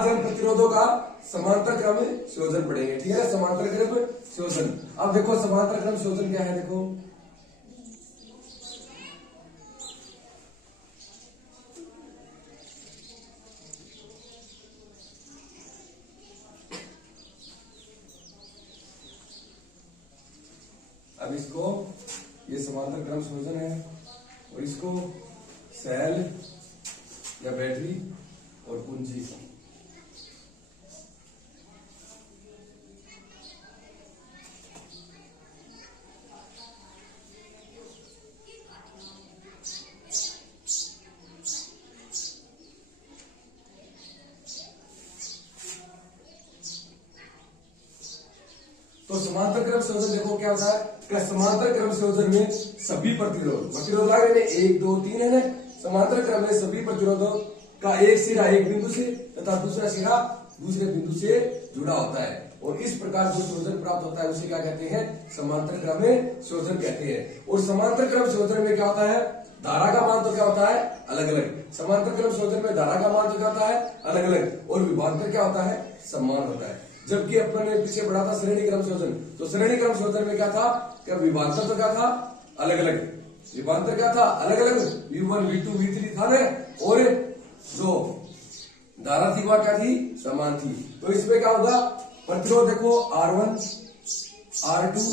आज हम प्रतिरोधों का समांतर क्रम संयोजन पढ़ेंगे। ठीक है, समांतर क्रम संयोजन। अब देखो समांतर क्रम संयोजन क्या है, देखो अब इसको, ये समांतर क्रम संयोजन है और इसको सेल या बैटरी और पूंजी, तो समांतर क्रम संयोजन देखो क्या होता है। समांतर क्रम संयोजन में सभी प्रतिरोध लागे ने 1 2 3 है ना। समांतर क्रम में सभी प्रतिरोधों का एक सिरा एक बिंदु से तथा दूसरा सिरा दूसरे बिंदु से जुड़ा होता है और इस प्रकार जो संयोजन प्राप्त होता है उसे क्या कहते हैं, समांतर क्रम संयोजन कहते हैं। और समांतर क्रम संयोजन में क्या होता है, धारा का मान तो क्या होता है, अलग अलग। समांतर क्रम संयोजन में धारा का मान तो क्या होता है, अलग अलग, और विभवांतर क्या होता है, समान होता है। जबकि अपन ने पीछे पढ़ा था श्रेणी क्रम संयोजन, तो श्रेणी क्रम संयोजन में क्या था, क्या विभवांतर तो क्या था, अलग अलग। विभवांतर क्या था, अलग अलग, V1 V2 V3 था ना, और जो धारा थी वह क्या थी, समान थी। तो इसमें क्या होगा, प्रतिरोध देखो R1 R2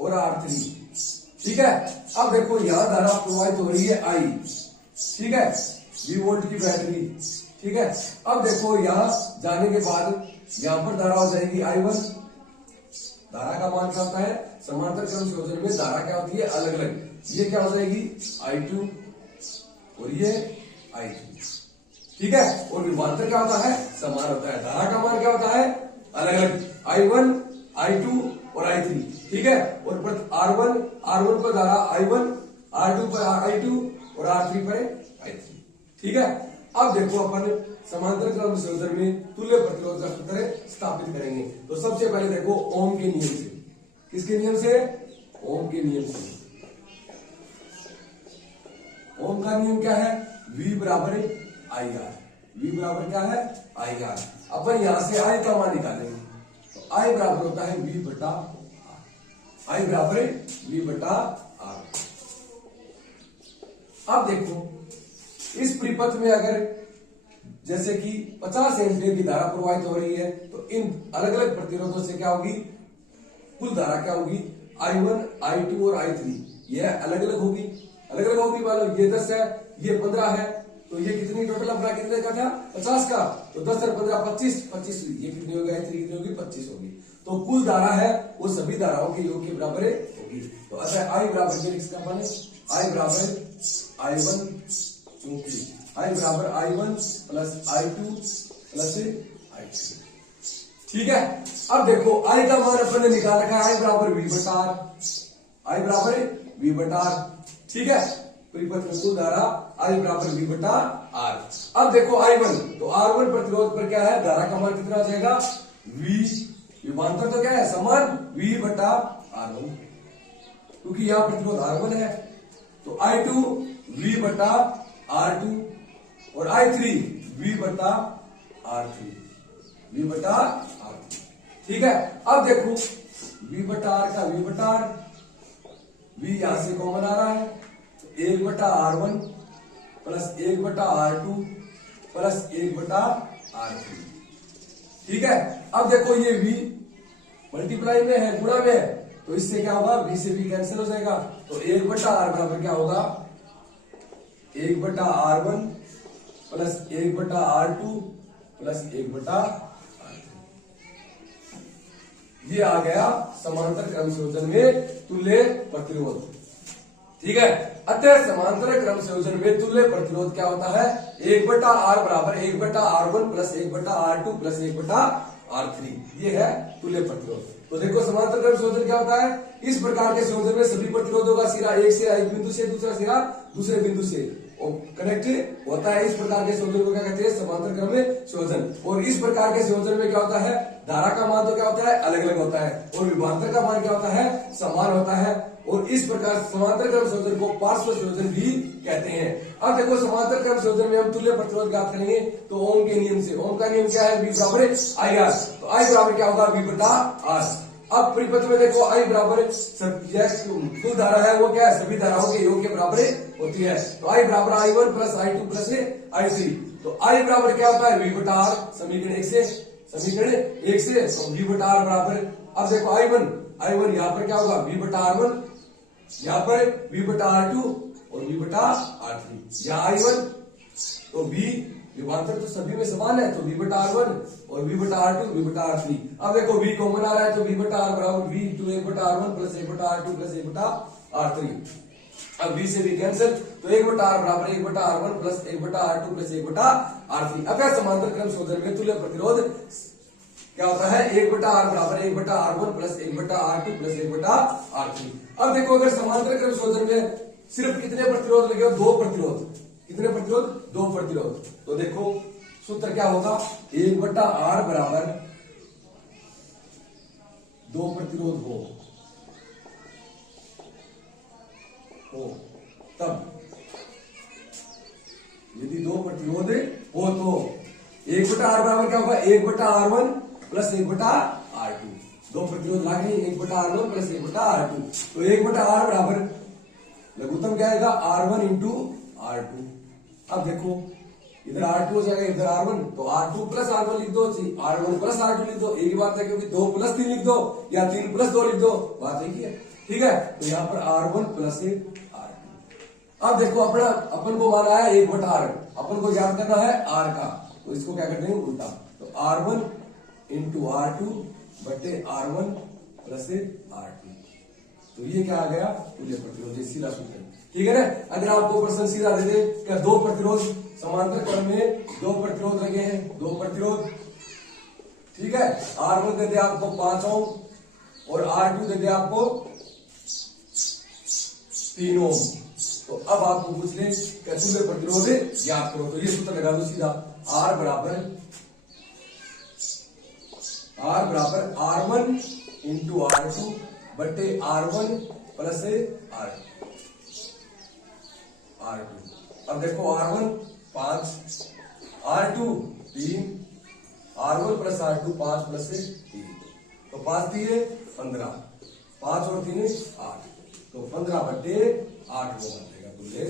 और R3। ठीक है, अब देखो यहां धारा प्रवाहित हो रही है I, ठीक है, 20 वोल्ट की बैटरी। ठीक है, अब देखो यहां जाने के बाद यहां पर धारा हो जाएगी I1। धारा का मान क्या होता है, समांतर क्रम संयोजन में धारा क्या होती है, अलग अलग। ये क्या हो जाएगी I2 और ये I3। ठीक है, और विभवांतर क्या होता है, समान होता है। धारा का मान क्या होता है, अलग अलग, I1 I2 और I3। ठीक है, और R1 पर धारा I1, R2 पर I2 और R3 पर I3। ठीक है, अब देखो अपन समांतर क्रम संयोजन में तुल्य प्रतिरोध का सूत्र स्थापित करेंगे। तो सबसे पहले देखो ओम के नियम से। किसके नियम से, ओम के नियम से। ओम का नियम क्या है, V बराबर IR। V बराबर क्या है, IR। अपन यहां से I का मान निकालेंगे, तो I बराबर होता है V बटा R। I बराबर V बटा R। अब देखो इस परिपथ में अगर जैसे कि 50 एम्पीयर की धारा प्रवाहित हो रही है, तो इन अलग अलग प्रतिरोधों से क्या होगी, कुल धारा क्या होगी, I1 I2 और I3। यह अलग अलग होगी। मान लो ये 10 है, ये 15 है, तो ये कितनी टोटल अपना कितने का था, 50 का, तो 10 और 15 25, ये कितनी होगी, I3 कितनी होगी, 25 होगी। तो कुल धारा है वो सभी धाराओं के योग के बराबर होगी। तो अच्छा I बराबर इसका बने, I बराबर I1, चूंकि I बराबर I1 plus I2 plus I3। ठीक है, अब देखो I का मान अपन ने निकाल रखा है, I बराबर V बटा R। I बराबर V बटा R। ठीक है, परिपथ में कुल धारा I बराबर V बटा R। अब देखो I1, तो R1 प्रतिरोध पर क्या है, धारा का मान कितना आ जाएगा, V, विभवांतर तो क्या है, समान, V बटा R1, क्योंकि यहां प्रतिरोध R1 है। तो I2 V बटा R2 और I3 V बटा R3, V बटा R3। ठीक है, अब देखो V बटा R का V बटा R, V यहां से कॉमन आ रहा है, तो 1 बटा R1 प्लस 1 बटा R2 प्लस 1 बटा R3। ठीक है, अब देखो ये V मल्टीप्लाई में है, गुणा में है, तो इससे क्या होगा, V से V कैंसिल हो जाएगा, तो 1 बटा R बराबर क्या होगा, 1 बटा R1 प्लस 1 बटा R2 प्लस 1 बटा R3। ये आ गया समांतर क्रम संयोजन में तुल्य प्रतिरोध। ठीक है, अतः समांतर क्रम संयोजन में तुल्य प्रतिरोध क्या होता है, 1 बटा R बराबर 1 बटा R1 प्लस 1 बटा R2 प्लस 1 बटा R3। ये है तुल्य प्रतिरोध। तो देखो समांतर क्रम संयोजन क्या होता है, इस प्रकार के संयोजन में सभी प्रतिरोधों का सिरा एक बिंदु से दूसरा सिरा दूसरे बिंदु से कनेक्ट होता है। इस प्रकार के संयोजन को क्या कहते हैं, समांतर क्रम में संयोजन। और इस प्रकार के संयोजन में क्या होता है, धारा का मान तो क्या होता है, अलग अलग होता है, और विभवांतर का मान क्या होता है, समान होता है। और इस प्रकार समांतर क्रम संयोजन को पार्श्व संयोजन भी कहते हैं। अब देखो समांतर क्रम संयोजन में हम तुल्य प्रतिरोध ज्ञात करेंगे तो ओम के नियम से। ओम का नियम क्या है, V बराबर आई आर। तो आई बराबर क्या होगा, V बटा आर। अब परिपथ में देखो आई बराबर कुल धारा है वो क्या है, सभी धाराओं के योग के बराबर होती है। तो आई बराबर I1 plus I2 plus I3। तो आई बराबर क्या होता है, V बटा आर। समीकरण 1 से तो V बटा आर बराबर, अब देखो I1 यहाँ पर क्या होगा, V बटा R1, यहाँ पर V बटा R2 और V बटा R3। यहाँ I1 तो V विभवांतर तो सभी में समान है, तो V बटा R1 और V बटा R2 V बटा R3। अब देखो V कॉमन आ रहा है तो V बटा R बराबर V इंटू 1 बटा R1 प्लस 1 बटा R2 प्लस 1 बटा R3। अब V से V कैंसिल, तो 1 बटा R बराबर 1 बटा R1 प्लस 1 बटा R2 प्लस 1 बटा R3। अगर समांतर क्रम संयोजन में तुल्य प्रतिरोध क्या होता है, 1 बटा R बराबर 1 बटा R1 प्लस 1 बटा R2 प्लस 1 बटा R3। अब देखो अगर समांतर क्रम संयोजन में सिर्फ कितने प्रतिरोध लगे हो, 2 प्रतिरोध। कितने प्रतिरोध, 2 प्रतिरोध। तो देखो सूत्र क्या होगा, 1 बटा R बराबर 2 प्रतिरोध हो तब यदि 2 प्रतिरोध हो तो 1 बटा R बराबर क्या होगा, 1 बटा R1 प्लस 1 बटा R2। 2 प्रतिरोध लागे 1 बटा R1 प्लस 1 बटा R2। तो 1 बटा R बराबर लघुत्तम क्या आएगा, R1 इंटू R2। अब देखो इधर R2 हो जाएगा, इधर R1, तो R2 प्लस R1 लिख दो, R1 प्लस R2 लिख दो, एक ही बात है, क्योंकि 2 प्लस 3 लिख दो या 3 प्लस 2 लिख दो, बात एक ही है। ठीक है, तो यहाँ पर R1 प्लस R2। अब देखो अपन को माना है 1 बटा R, अपन को याद करना है R का, तो इसको क्या करते हैं उल्टा, तो R1 इंटू R2 बटे R1 प्लस R2। तो ये क्या आ गया, तुल्य प्रतिरोध, सीधा सूत्र। ठीक है ना। अगर आपको प्रश्न सीधा दे दे क्या 2 प्रतिरोध समांतर क्रम में 2 प्रतिरोध लगे हैं, 2 प्रतिरोध, ठीक है, R1 दे दे आपको 5 ओम और R2 दे दे आपको 3 ओम। तो अब आपको पूछ ले क्या तुल्य प्रतिरोध ज्ञात करो, तो ये सूत्र लगा दो सीधा, R बराबर R1 इंटू R2 बटे R1 प्लस R2। अब देखो R1 5, R2 3, R1 plus R2 5 plus 3, तो 5 दिए 15, 5 और 3 8, तो 15 बटे 8 वो बनेगा तुल्य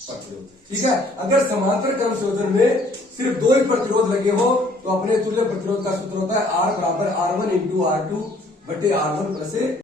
प्रतिरोध। ठीक है, अगर समांतर क्रम संयोजन में सिर्फ 2 ही प्रतिरोध लगे हो तो अपने तुल्य प्रतिरोध का सूत्र होता है R बराबर R1 इंटू R2 बटे R1 प्लस